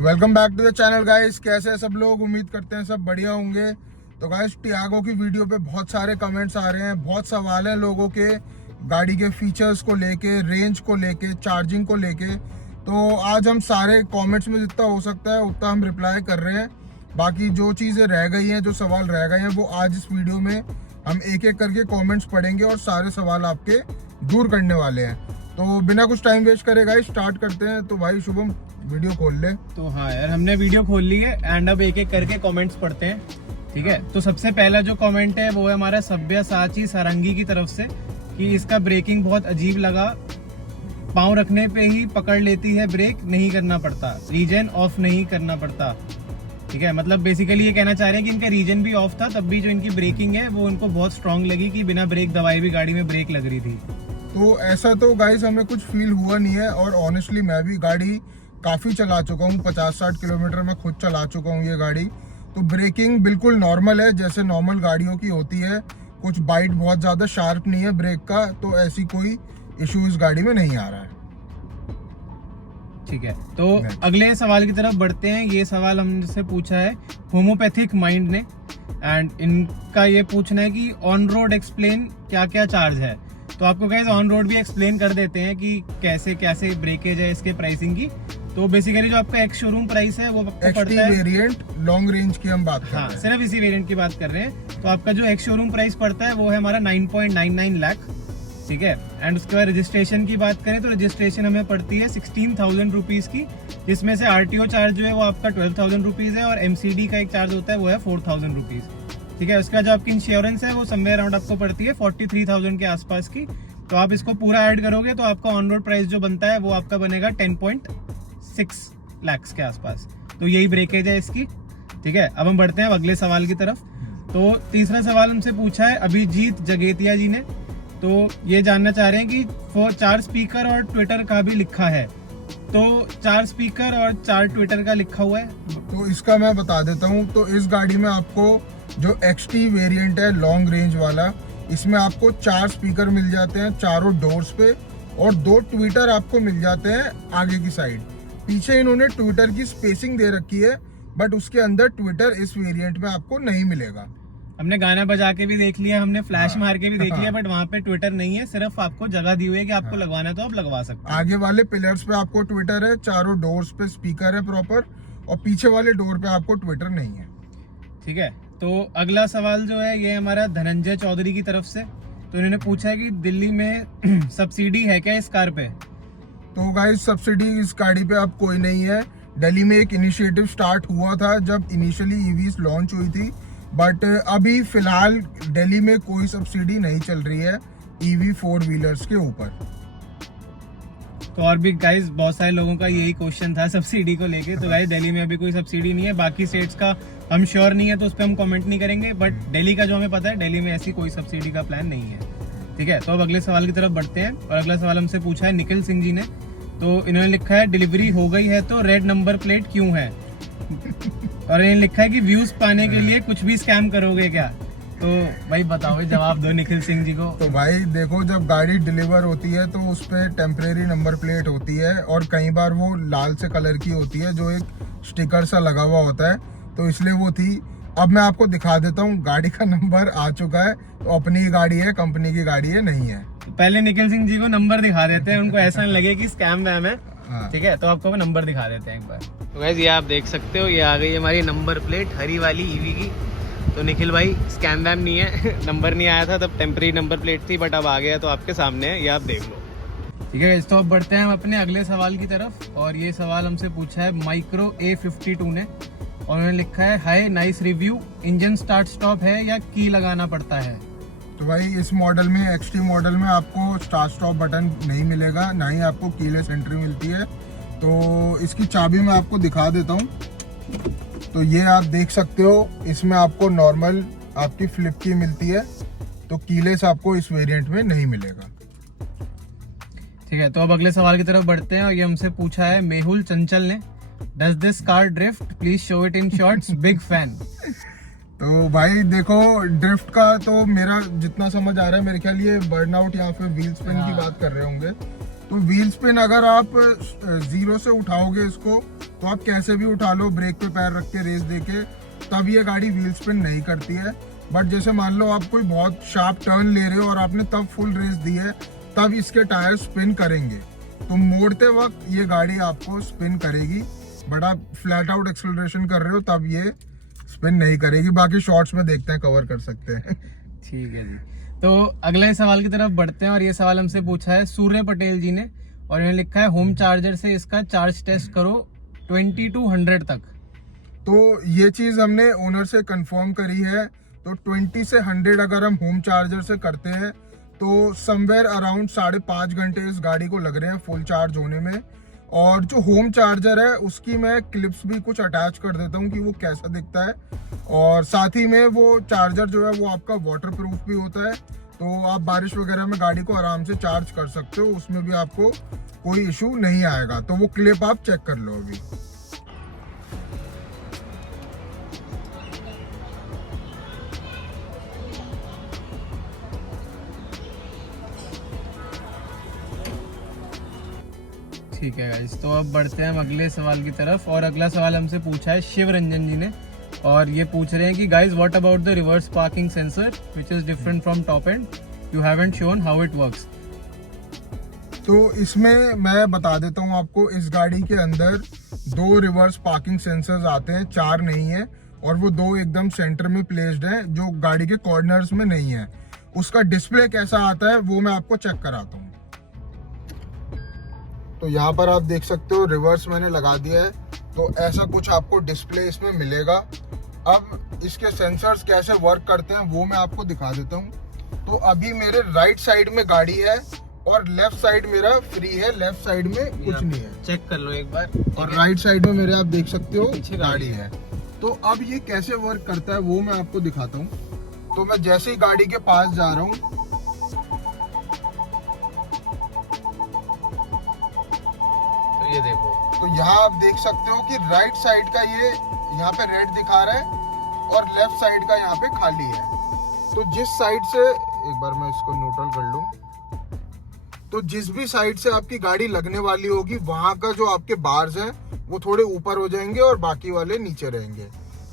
Welcome back to the channel guys. कैसे हैं सब लोग? उम्मीद करते हैं सब बढ़िया होंगे। तो गाइस, टियागो की वीडियो पे बहुत सारे कमेंट्स आ रहे हैं, बहुत सवाल हैं लोगों के गाड़ी के फीचर्स को लेके, रेंज को लेके, चार्जिंग को लेके। तो आज हम सारे कमेंट्स में जितना हो सकता है उतना हम रिप्लाई कर रहे हैं। बाकी जो चीज़ें रह गई हैं, जो सवाल रह गए हैं, वो आज इस वीडियो में हम एक एक करके कॉमेंट्स पढ़ेंगे और सारे सवाल आपके दूर करने वाले हैं। तो बिना कुछ टाइम वेस्ट करे गाइस स्टार्ट करते हैं। तो भाई शुभम वीडियो खोल ले। तो हाँ यार, हमने वीडियो खोल ली है एंड अब एक एक करके कमेंट्स पढ़ते हैं। ठीक है, तो सबसे पहला जो कमेंट है वो है हमारा सब्यसाची सारंगी की तरफ से कि इसका ब्रेकिंग बहुत अजीब लगा, पाँव रखने पे ही पकड़ लेती है, ब्रेक नहीं करना पड़ता, रीजन ऑफ नहीं करना पड़ता। ठीक है, मतलब बेसिकली ये कहना चाह रहे हैं कि इनका रीजन भी ऑफ था, तब भी जो इनकी ब्रेकिंग है वो उनको बहुत स्ट्रांग लगी कि बिना ब्रेक दबाए भी गाड़ी में ब्रेक लग रही थी। तो ऐसा तो गाइस हमें कुछ फील हुआ नहीं है, और ऑनेस्टली मैं भी गाड़ी काफ़ी चला चुका हूँ, 50-60 किलोमीटर मैं खुद चला चुका हूँ ये गाड़ी। तो ब्रेकिंग बिल्कुल नॉर्मल है, जैसे नॉर्मल गाड़ियों की होती है। कुछ बाइट बहुत ज़्यादा शार्प नहीं है ब्रेक का, तो ऐसी कोई इशू इस गाड़ी में नहीं आ रहा है। ठीक है, तो अगले सवाल की तरफ बढ़ते हैं। ये सवाल हमसे पूछा है होम्योपैथिक माइंड ने, एंड इनका ये पूछना है कि ऑन रोड एक्सप्लेन क्या क्या चार्ज है। तो आपको गाइस ऑन रोड भी एक्सप्लेन कर देते हैं कि कैसे कैसे ब्रेकेज है इसके प्राइसिंग की। तो बेसिकली जो आपका एक्स शोरूम प्राइस है वो आपको पड़ता है वेरिएंट लॉन्ग रेंज की हम बात कर रहे हैं। सिर्फ इसी वेरिएंट की बात कर रहे हैं। तो आपका जो एक्स शोरूम प्राइस पड़ता है वो है हमारा 9.99 लाख। ठीक है, एंड उसके बाद रजिस्ट्रेशन की बात करें तो रजिस्ट्रेशन हमें पड़ती है 16,000 रुपीज की, जिसमें से आरटीओ चार्ज जो है वो आपका 12,000 रुपीज है, और एमसीडी का एक चार्ज होता है वो है 4,000 रुपीज। ठीक है, उसका जो आपकी इंश्योरेंस है वो समवेयर अराउंड आपको पड़ती है 43,000 के आसपास की। तो आप इसको पूरा ऐड करोगे तो आपका ऑन रोड प्राइस जो बनता है वो आपका बनेगा 10.6 लाख के आसपास। तो यही ब्रेकेज है इसकी। ठीक है, अब हम बढ़ते हैं अगले सवाल की तरफ। तो तीसरा सवाल हमसे पूछा है अभिजीत जगेतिया जी ने। तो ये जानना चाह रहे हैं कि 4 स्पीकर और ट्विटर का भी लिखा है। तो 4 स्पीकर और 4 ट्विटर का लिखा हुआ है। तो इसका मैं बता देता हूँ। तो इस गाड़ी में आपको जो XT वेरिएंट है लॉन्ग रेंज वाला, इसमें आपको 4 स्पीकर मिल जाते हैं चारों डोर्स पे, और 2 ट्विटर आपको मिल जाते हैं आगे की साइड। पीछे इन्होंने ट्विटर की स्पेसिंग दे रखी है, बट उसके अंदर ट्विटर इस वेरिएंट में आपको नहीं मिलेगा। हमने गाना बजा के भी देख लिया, हमने फ्लैश मार के भी देख लिया, बट वहाँ पे ट्विटर नहीं है। सिर्फ आपको जगह दी हुई है कि आपको लगवाना है तो आप लगवा सकते हैं। आगे वाले पिलर्स पे आपको ट्विटर है, चारों डोर्स पे स्पीकर है प्रॉपर, और पीछे वाले डोर पे आपको ट्विटर नहीं है। ठीक है, तो अगला सवाल जो है ये हमारा धनंजय चौधरी की तरफ से। तो इन्होंने पूछा है कि दिल्ली में सब्सिडी है क्या इस कार पे। तो गाइस, सब्सिडी इस गाड़ी पे अब कोई नहीं है। दिल्ली में एक इनिशिएटिव स्टार्ट हुआ था जब इनिशियली ईवीज लॉन्च हुई थी, बट अभी फिलहाल दिल्ली में कोई सब्सिडी नहीं चल रही है EV 4 व्हीलर्स के ऊपर। तो और भी गाइस बहुत सारे लोगों का यही क्वेश्चन था सब्सिडी को लेके। तो गाइस दिल्ली में अभी कोई सब्सिडी नहीं है, बाकी स्टेट्स का हम श्योर नहीं है तो उस पर हम कमेंट नहीं करेंगे, बट दिल्ली का जो हमें पता है दिल्ली में ऐसी कोई सब्सिडी का प्लान नहीं है। ठीक है, तो अब अगले सवाल की तरफ बढ़ते हैं। और अगला सवाल हमसे पूछा है निखिल सिंह जी ने। तो इन्होंने लिखा है डिलीवरी हो गई है तो रेड नंबर प्लेट क्यों है। और इन्होंने लिखा है कि व्यूज पाने के लिए कुछ भी स्कैम करोगे क्या। तो भाई बताओ, जवाब दो निखिल सिंह जी को। तो भाई देखो, जब गाड़ी डिलीवर होती है तो उस पर टेम्परेरी नंबर प्लेट होती है, और कई बार वो लाल से कलर की होती है जो एक स्टिकर सा लगा हुआ होता है, तो इसलिए वो थी। अब मैं आपको दिखा देता हूँ, गाड़ी का नंबर आ चुका है। तो अपनी ही गाड़ी है, कंपनी की गाड़ी है, नहीं है। तो पहले निखिल सिंह जी को नंबर दिखा देते हैं, उनको ऐसा नहीं लगे कि स्कैम वैम है। ठीक है, तो आपको नंबर दिखा देते हैं एक बार। तो गाइस ये आप देख सकते हो, ये आ गई हमारी नंबर प्लेट हरी वाली ईवी की। तो निखिल भाई स्कैम वैम नहीं है नंबर नहीं आया था तब टेम्परेरी नंबर प्लेट थी, बट अब आ गया तो आपके सामने है, ये आप देख लो। ठीक है, तो अब बढ़ते हैं हम अपने अगले सवाल की तरफ। और ये सवाल हमसे पूछा है माइक्रो A52 ने, और उन्होंने लिखा है hi nice review, engine start stop है या की लगाना पड़ता है। तो भाई इस मॉडल में, XT मॉडल में आपको स्टार्ट स्टॉप बटन नहीं मिलेगा, ना ही आपको कीलेस एंट्री मिलती है। तो इसकी चाबी मैं आपको दिखा देता हूँ। तो ये आप देख सकते हो, इसमें आपको नॉर्मल आपकी फ्लिप की मिलती है, तो कीलेस आपको इस वेरिएंट में नहीं मिलेगा। ठीक है, तो अब अगले सवाल की तरफ बढ़ते हैं। और ये हमसे पूछा है मेहुल चंचल ने, does this car drift, please show it in shorts, big fan. तो भाई देखो, ड्रिफ्ट का तो मेरा जितना समझ आ रहा है, मेरे ख्याल ये बर्नआउट या फिर व्हील स्पिन की बात कर रहे होंगे। तो व्हील स्पिन अगर आप जीरो से उठाओगे इसको, तो आप कैसे भी उठा लो ब्रेक पे पैर रख के रेस देके, तब ये गाड़ी व्हील स्पिन नहीं करती है। बट जैसे मान लो आप कोई बहुत शार्प टर्न ले रहे हो और आपने तब फुल रेस दी है, तब इसके टायर स्पिन करेंगे। तो मोड़ते वक्त ये गाड़ी आपको स्पिन करेगी, बट आप फ्लैट आउट एक्सेलरेशन कर रहे हो तब ये स्पिन नहीं करेगी। बाकी शॉर्ट्स में देखते हैं, कवर कर सकते हैं। ठीक है जी, तो अगले सवाल की तरफ बढ़ते हैं। और ये सवाल हमसे पूछा है सूर्य पटेल जी ने, और इन्होंने लिखा है होम चार्जर से इसका चार्ज टेस्ट करो 20 to 100 तक। तो ये चीज हमने ओनर से कंफर्म करी है। तो 20 से 100 अगर हम होम चार्जर से करते हैं तो समवेयर अराउंड 5.5 घंटे इस गाड़ी को लग रहे हैं फुल चार्ज होने में। और जो होम चार्जर है उसकी मैं क्लिप्स भी कुछ अटैच कर देता हूँ कि वो कैसा दिखता है। और साथ ही में वो चार्जर जो है वो आपका वाटर प्रूफ भी होता है, तो आप बारिश वगैरह में गाड़ी को आराम से चार्ज कर सकते हो, उसमें भी आपको कोई इशू नहीं आएगा। तो वो क्लिप आप चेक कर लो अभी। ठीक है गाइस, तो अब बढ़ते हैं हम अगले सवाल की तरफ। और अगला सवाल हमसे पूछा है शिव रंजन जी ने, और ये पूछ रहे हैं कि guys what about the reverse parking sensor which is different from top and, you haven't shown how it works. तो इसमें मैं बता देता हूँ आपको, इस गाड़ी के अंदर 2 रिवर्स पार्किंग सेंसर्स आते हैं, 4 नहीं है, और वो 2 एकदम सेंटर में प्लेस्ड हैं जो गाड़ी के कॉर्नर्स में नहीं है। उसका डिस्प्ले कैसा आता है वो मैं आपको चेक कराता हूँ। तो यहाँ पर आप देख सकते हो रिवर्स मैंने लगा दिया है, तो ऐसा कुछ आपको डिस्प्ले इसमें मिलेगा। अब इसके सेंसर्स कैसे वर्क करते हैं वो मैं आपको दिखा देता हूँ। तो अभी मेरे राइट साइड में गाड़ी है और लेफ्ट साइड मेरा फ्री है, लेफ्ट साइड में कुछ नहीं है, चेक कर लो एक बार। और राइट साइड में मेरे आप देख सकते हो पीछे गाड़ी है। तो अब ये कैसे वर्क करता है वो मैं आपको दिखाता हूँ। तो मैं जैसे ही गाड़ी के पास जा रहा हूँ, ये देखो, तो यहाँ आप देख सकते हो कि राइट साइड का ये यहाँ पे रेड दिखा रहा है और लेफ्ट साइड का यहाँ पे खाली है। तो जिस साइड से, एक बार मैं इसको न्यूट्रल कर लूं, तो जिस भी साइड से आपकी गाड़ी लगने वाली होगी वहां का जो आपके बार्स हैं वो थोड़े ऊपर हो जाएंगे और बाकी वाले नीचे रहेंगे।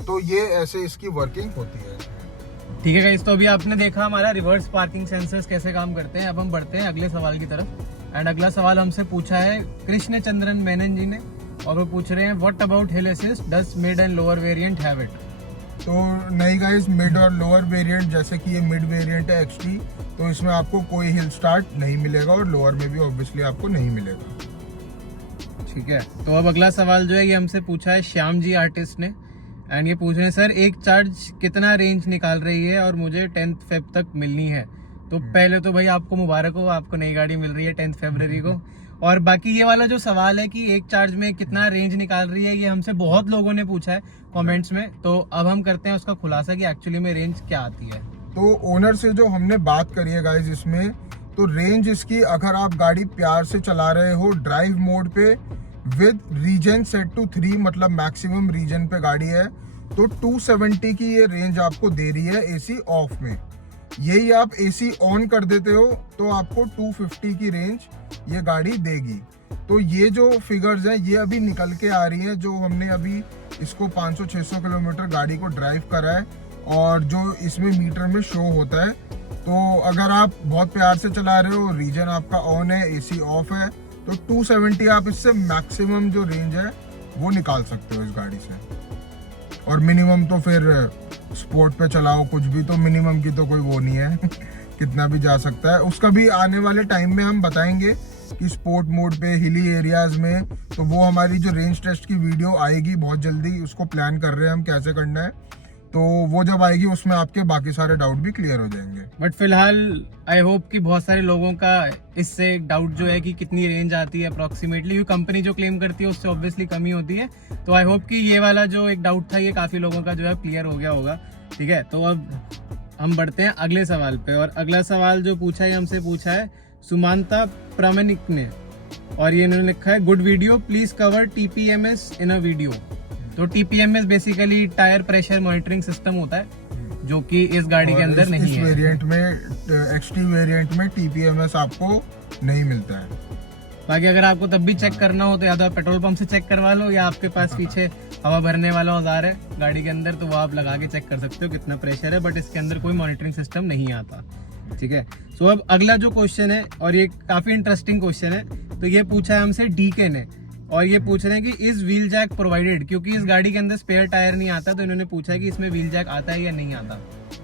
तो ये ऐसे इसकी वर्किंग होती है। ठीक है गाइस, तो अभी आपने देखा हमारा रिवर्स पार्किंग सेंसर्स कैसे काम करते हैं। अब हम बढ़ते हैं अगले सवाल की तरफ। एंड अगला सवाल हमसे पूछा है कृष्ण चंद्रन मेनन जी ने, और वो पूछ रहे हैं what about hill assist, does mid and lower variant have it. तो नहीं गाइस, मिड और लोअर वेरिएंट, जैसे कि ये मिड वेरिएंट है XT, तो इसमें आपको कोई हिल स्टार्ट नहीं मिलेगा और लोअर में भी ऑब्वियसली आपको नहीं मिलेगा। ठीक है, तो अब अगला सवाल जो है ये हमसे पूछा है श्याम जी आर्टिस्ट ने, एंड ये पूछ रहे हैं सर एक चार्ज कितना रेंज निकाल रही है और मुझे 10th फेब तक मिलनी है। तो पहले तो भाई आपको मुबारक हो, आपको नई गाड़ी मिल रही है 10 फरवरी को। और बाकी ये वाला जो सवाल है कि एक चार्ज में कितना रेंज निकाल रही है, ये हमसे बहुत लोगों ने पूछा है कमेंट्स में। तो अब हम करते हैं उसका खुलासा कि एक्चुअली में रेंज क्या आती है। तो ओनर से जो हमने बात करी है गाइस इसमें, तो रेंज इसकी, अगर आप गाड़ी प्यार से चला रहे हो ड्राइव मोड पे विद रीजन सेट टू 3, मतलब मैक्सिमम रीजन पे गाड़ी है, तो 270 की ये रेंज आपको दे रही है AC ऑफ में। यही आप AC ऑन कर देते हो तो आपको 250 की रेंज ये गाड़ी देगी। तो ये जो फिगर्स हैं ये अभी निकल के आ रही हैं, जो हमने अभी इसको 500-600 किलोमीटर गाड़ी को ड्राइव करा है और जो इसमें मीटर में शो होता है। तो अगर आप बहुत प्यार से चला रहे हो, रीजन आपका ऑन है, AC ऑफ है, तो 270 आप इससे मैक्सिमम जो रेंज है वो निकाल सकते हो इस गाड़ी से। और मिनिमम तो फिर स्पोर्ट पे चलाओ कुछ भी, तो मिनिमम की तो कोई वो नहीं है कितना भी जा सकता है। उसका भी आने वाले टाइम में हम बताएंगे कि स्पोर्ट मोड पे हिली एरियाज में, तो वो हमारी जो रेंज टेस्ट की वीडियो आएगी बहुत जल्दी, उसको प्लान कर रहे हैं हम कैसे करना है। तो वो जब आएगी उसमें आपके बाकी सारे डाउट भी क्लियर हो जाएंगे। बट फिलहाल आई होप कि बहुत सारे लोगों का इससे एक डाउट जो है कि कितनी रेंज आती है अप्रोक्सीमेटली, क्योंकि कंपनी जो क्लेम करती है उससे ऑब्वियसली कमी होती है। तो आई होप कि ये वाला जो एक डाउट था ये काफी लोगों का जो है क्लियर हो गया होगा। ठीक है, तो अब हम बढ़ते हैं अगले सवाल पे। और अगला सवाल जो पूछा है हमसे पूछा है सुमांता प्रामाणिक ने, और ये इन्होंने लिखा है good video, please cover TPMS in a video. तो TPMS basically tyre pressure monitoring system होता है जो कि इस गाड़ी के अंदर नहीं है। वेरिएंट में XT वेरिएंट में TPMS आपको नहीं मिलता है। बाकी अगर आपको तब भी चेक करना हो तो या तो आप पेट्रोल पंप से चेक करवा लो, या आपके पास पीछे हवा भरने वाला औजार है गाड़ी के अंदर, तो वो आप लगा के चेक कर सकते हो कितना प्रेशर है। बट इसके अंदर कोई मॉनिटरिंग सिस्टम नहीं आता, ठीक है। सो अब अगला जो क्वेश्चन है, और ये काफी इंटरेस्टिंग क्वेश्चन है, तो ये पूछा है हमसे डीके ने, और ये पूछ रहे हैं कि इज व्हील जैक प्रोवाइडेड, क्योंकि इस गाड़ी के अंदर स्पेयर टायर नहीं आता, तो इन्होंने पूछा है कि इसमें व्हील जैक आता है या नहीं आता।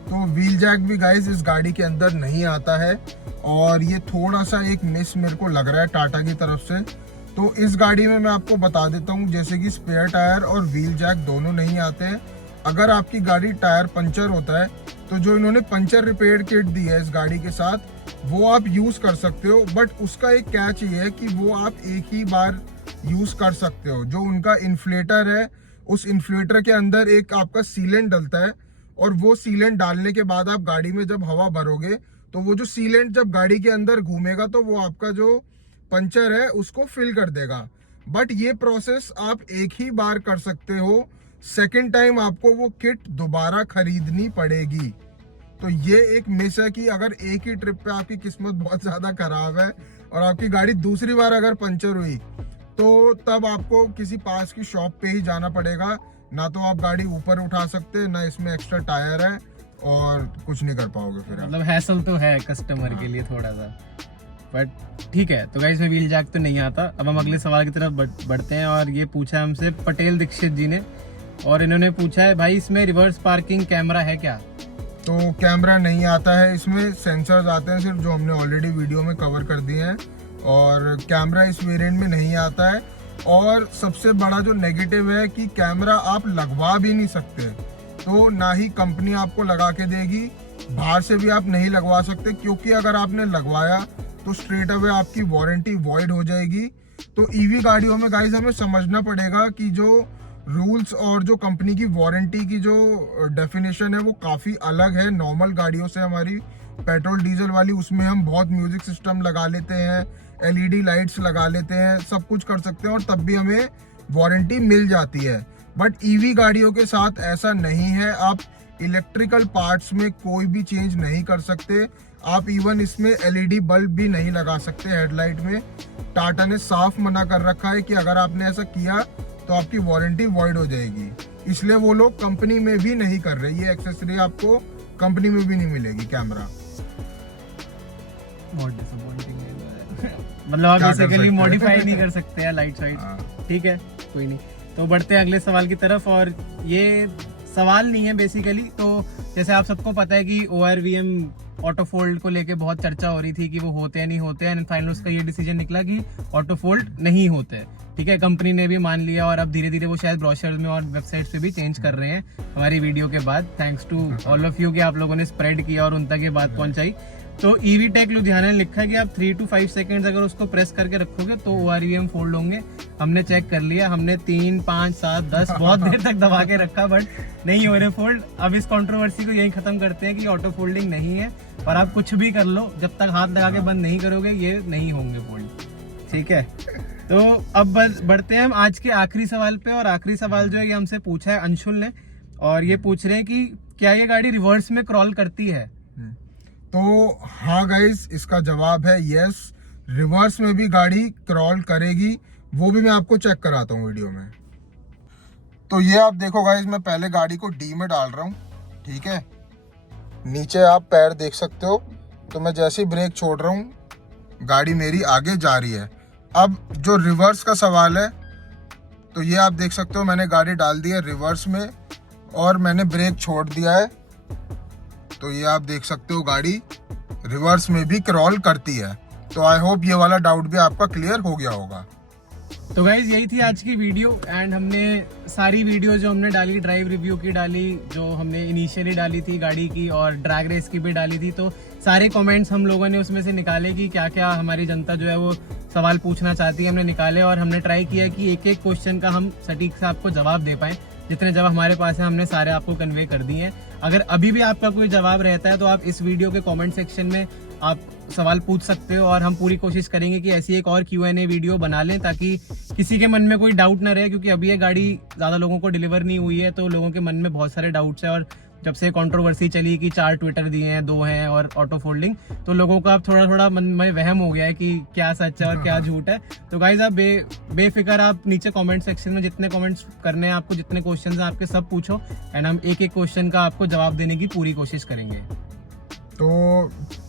तो व्हील जैक भी गाइस इस गाड़ी के अंदर नहीं आता है, और ये थोड़ा सा एक मिस मेरे को लग रहा है टाटा की तरफ से। तो इस गाड़ी में मैं आपको बता देता हूँ, जैसे कि स्पेयर टायर और व्हील जैक दोनों नहीं आते हैं। अगर आपकी गाड़ी टायर पंचर होता है तो जो इन्होंने पंचर रिपेयर किट दी है इस गाड़ी के साथ, वो आप यूज कर सकते हो। बट उसका एक कैच ये है कि वो आप एक ही बार यूज कर सकते हो। जो उनका इन्फ्लेटर है, उस इन्फ्लेटर के अंदर एक आपका सीलेंट डलता है, और वो सीलेंट डालने के बाद आप गाड़ी में जब हवा भरोगे तो वो जो सीलेंट जब गाड़ी के अंदर घूमेगा तो वो आपका जो पंचर है उसको फिल कर देगा। बट ये प्रोसेस आप एक ही बार कर सकते हो, सेकेंड टाइम आपको वो किट दोबारा खरीदनी पड़ेगी। तो ये एक मिस है कि अगर एक ही ट्रिप पे आपकी किस्मत बहुत ज्यादा खराब है और आपकी गाड़ी दूसरी बार अगर पंचर हुई, तो तब आपको किसी पास की शॉप पे ही जाना पड़ेगा। ना तो आप गाड़ी ऊपर उठा सकते, ना इसमें एक्स्ट्रा टायर है, और कुछ नहीं कर पाओगे फिर आप। मतलब हैसल तो है कस्टमर के लिए थोड़ा सा, बट ठीक है। तो गाइस इसमें व्हील जैक तो नहीं आता। अब हम अगले सवाल की तरफ बढ़ते हैं, और ये पूछा है हमसे पटेल दीक्षित जी ने, और इन्होंने पूछा है भाई इसमें रिवर्स पार्किंग कैमरा है क्या। तो कैमरा नहीं आता है, इसमें सेंसर्स आते हैं सिर्फ, जो हमने ऑलरेडी वीडियो में कवर कर दिए हैं, और कैमरा इस वेरिएंट में नहीं आता है। और सबसे बड़ा जो नेगेटिव है कि कैमरा आप लगवा भी नहीं सकते, तो ना ही कंपनी आपको लगा के देगी, बाहर से भी आप नहीं लगवा सकते, क्योंकि अगर आपने लगवाया तो स्ट्रेट अवे आपकी वारंटी वॉइड हो जाएगी। तो ईवी गाड़ियों में गाइस हमें समझना पड़ेगा कि जो रूल्स और जो कंपनी की वारंटी की जो डेफिनेशन है वो काफ़ी अलग है नॉर्मल गाड़ियों से। हमारी पेट्रोल डीजल वाली, उसमें हम बहुत म्यूजिक सिस्टम लगा लेते हैं, एलईडी लाइट्स लगा लेते हैं, सब कुछ कर सकते हैं, और तब भी हमें वारंटी मिल जाती है। बट ईवी गाड़ियों के साथ ऐसा नहीं है। आप इलेक्ट्रिकल पार्ट्स में कोई भी चेंज नहीं कर सकते। आप इवन इसमें एलईडी बल्ब भी नहीं लगा सकते हेडलाइट में। टाटा ने साफ मना कर रखा है कि अगर आपने ऐसा किया तो आपकी वारंटी वॉइड हो जाएगी। इसलिए वो लोग कंपनी में भी नहीं कर रहे। ये एक्सेसरी आपको कंपनी में भी नहीं मिलेगी कैमरा। बहुत डिसअपॉइंटिंग है। मतलब आप बेसिकली मॉडिफाई नहीं कर सकते हैं लाइट साइड। ठीक है, कोई नहीं। तो बढ़ते हैं अगले सवाल की तरफ, और ये सवाल नहीं है बेसिकली। तो जैसे आप सबको पता है कि ORVM ऑटो फोल्ड को लेके बहुत चर्चा हो रही थी कि वो होते हैं नहीं होते हैं, एंड फाइनल उसका ये डिसीजन निकला कि ऑटो फोल्ड नहीं होते। ठीक है, कंपनी ने भी मान लिया, और अब धीरे धीरे वो शायद ब्रोशर्स में और वेबसाइट्स पे भी चेंज कर रहे हैं हमारी वीडियो के बाद। Thanks to all of you कि आप लोगों ने स्प्रेड किया और उन तक ये बात पहुंचाई। तो ईवी टेक लुधियाना ने लिखा है कि आप 3 to 5 सेकंड्स अगर उसको प्रेस करके रखोगे तो ORVM फोल्ड होंगे। हमने चेक कर लिया, हमने 3, 5, 7, 10 बहुत देर तक दबा के रखा, बट नहीं हो रहे फोल्ड। अब इस कंट्रोवर्सी को यही खत्म करते हैं कि ऑटो फोल्डिंग नहीं है, और आप कुछ भी कर लो, जब तक हाथ लगा के बंद नहीं करोगे ये नहीं होंगे फोल्ड। ठीक है, तो अब बढ़ते हैं हम आज के आखिरी सवाल पे, और आखिरी सवाल जो है ये हमसे पूछा है अंशुल ने, और ये पूछ रहे हैं कि क्या ये गाड़ी रिवर्स में क्रॉल करती है। तो हाँ गाइस, इसका जवाब है यस, रिवर्स में भी गाड़ी क्रॉल करेगी। वो भी मैं आपको चेक कराता हूँ वीडियो में। तो ये आप देखो गाइस, मैं पहले गाड़ी को डी में डाल रहा हूँ। ठीक है, नीचे आप पैर देख सकते हो। तो मैं जैसे ही ब्रेक छोड़ रहा हूँ, गाड़ी मेरी आगे जा रही है। अब जो रिवर्स का सवाल है, तो ये आप देख सकते हो, मैंने गाड़ी डाल दी है रिवर्स में और मैंने ब्रेक छोड़ दिया है। तो ये आप देख सकते हो गाड़ी रिवर्स में भी क्रॉल करती है। तो आई होप ये वाला डाउट भी आपका क्लियर हो गया होगा। तो गाइज यही थी आज की वीडियो, एंड हमने सारी वीडियो जो हमने डाली, ड्राइव रिव्यू की डाली, जो हमने इनिशियली डाली थी गाड़ी की, और ड्रैग रेस की भी डाली थी। तो सारे कमेंट्स हम लोगों ने उसमें से निकाले कि क्या क्या हमारी जनता जो है वो सवाल पूछना चाहती है, हमने निकाले, और हमने ट्राई किया कि एक एक क्वेश्चन का हम सटीक से आपको जवाब दे पाएं। जितने जवाब हमारे पास है हमने सारे आपको कन्वे कर दिए हैं। अगर अभी भी आपका कोई जवाब रहता है तो आप इस वीडियो के कमेंट सेक्शन में आप सवाल पूछ सकते हो, और हम पूरी कोशिश करेंगे कि ऐसी एक और Q&A वीडियो बना लें ताकि किसी के मन में कोई डाउट ना रहे, क्योंकि अभी ये गाड़ी ज़्यादा लोगों को डिलीवर नहीं हुई है, तो लोगों के मन में बहुत सारे डाउट्स है और जब से कंट्रोवर्सी चली कि 4 ट्विटर दिए हैं, 2 हैं और ऑटो फोल्डिंग, तो लोगों का अब थोड़ा थोड़ा मन में वहम हो गया है कि क्या सच है और क्या झूठ है। तो गाइज आप बेफिक्र आप नीचे कमेंट सेक्शन में जितने कमेंट्स करने हैं आपको, जितने क्वेश्चन हैं आपके सब पूछो, एंड हम एक एक क्वेश्चन का आपको जवाब देने की पूरी कोशिश करेंगे। तो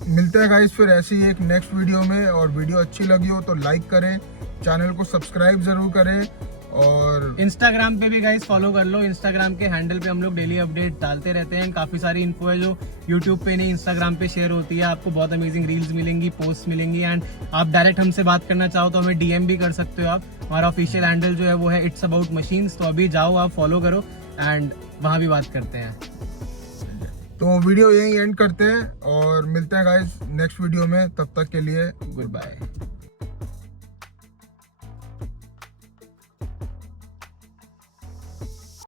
मिलते हैं गाइस फिर ऐसी एक नेक्स्ट वीडियो में, और वीडियो अच्छी लगी हो तो लाइक करें, चैनल को सब्सक्राइब जरूर करें, और इंस्टाग्राम पे भी गाइस फॉलो कर लो। इंस्टाग्राम के हैंडल पे हम लोग डेली अपडेट डालते रहते हैं। काफी सारी इन्फो है जो यूट्यूब पे नहीं, इंस्टाग्राम पे शेयर होती है। आपको बहुत अमेजिंग रील्स मिलेंगी, पोस्ट मिलेंगी, एंड आप डायरेक्ट हमसे बात करना चाहो तो हमें डीएम भी कर सकते हो आप। हमारा ऑफिशियल हैंडल जो है वो है इट्स अबाउट मशीन्स। तो अभी जाओ आप फॉलो करो एंड वहां भी बात करते हैं। तो वीडियो यहीं एंड करते हैं और मिलते हैं गाइस नेक्स्ट वीडियो में। तब तक के लिए गुड बाय।